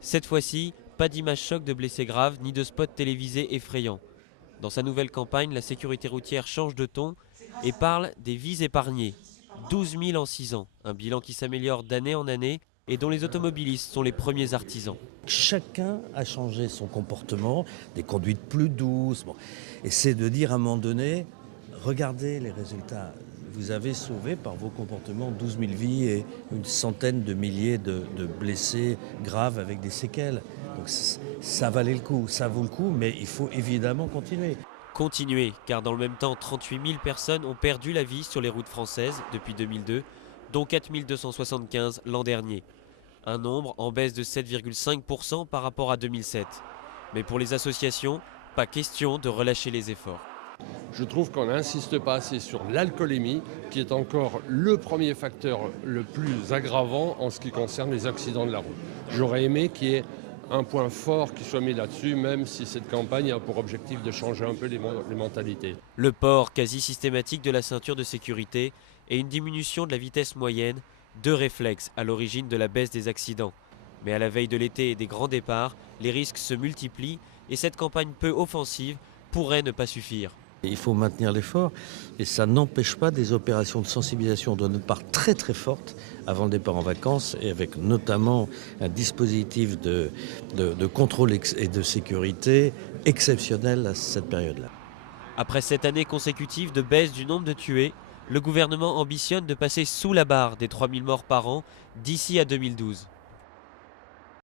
Cette fois-ci, pas d'image choc de blessés graves ni de spots télévisés effrayants. Dans sa nouvelle campagne, la sécurité routière change de ton et parle des vies épargnées. 12 000 en 6 ans, un bilan qui s'améliore d'année en année et dont les automobilistes sont les premiers artisans. Chacun a changé son comportement, des conduites plus douces. Bon. Et c'est de dire à un moment donné, regardez les résultats. Vous avez sauvé par vos comportements 12 000 vies et une centaine de milliers de blessés graves avec des séquelles. Donc ça valait le coup, ça vaut le coup, mais il faut évidemment continuer. Continuer, car dans le même temps, 38 000 personnes ont perdu la vie sur les routes françaises depuis 2002, dont 4 275 l'an dernier. Un nombre en baisse de 7,5% par rapport à 2007. Mais pour les associations, pas question de relâcher les efforts. Je trouve qu'on n'insiste pas assez sur l'alcoolémie, qui est encore le premier facteur le plus aggravant en ce qui concerne les accidents de la route. J'aurais aimé qu'il y ait un point fort qui soit mis là-dessus, même si cette campagne a pour objectif de changer un peu les mentalités. Le port quasi systématique de la ceinture de sécurité et une diminution de la vitesse moyenne, deux réflexes à l'origine de la baisse des accidents. Mais à la veille de l'été et des grands départs, les risques se multiplient et cette campagne peu offensive pourrait ne pas suffire. Il faut maintenir l'effort et ça n'empêche pas des opérations de sensibilisation de notre part très très fortes avant le départ en vacances et avec notamment un dispositif de contrôle et de sécurité exceptionnel à cette période-là. Après 7 années consécutives de baisse du nombre de tués, le gouvernement ambitionne de passer sous la barre des 3 000 morts par an d'ici à 2012.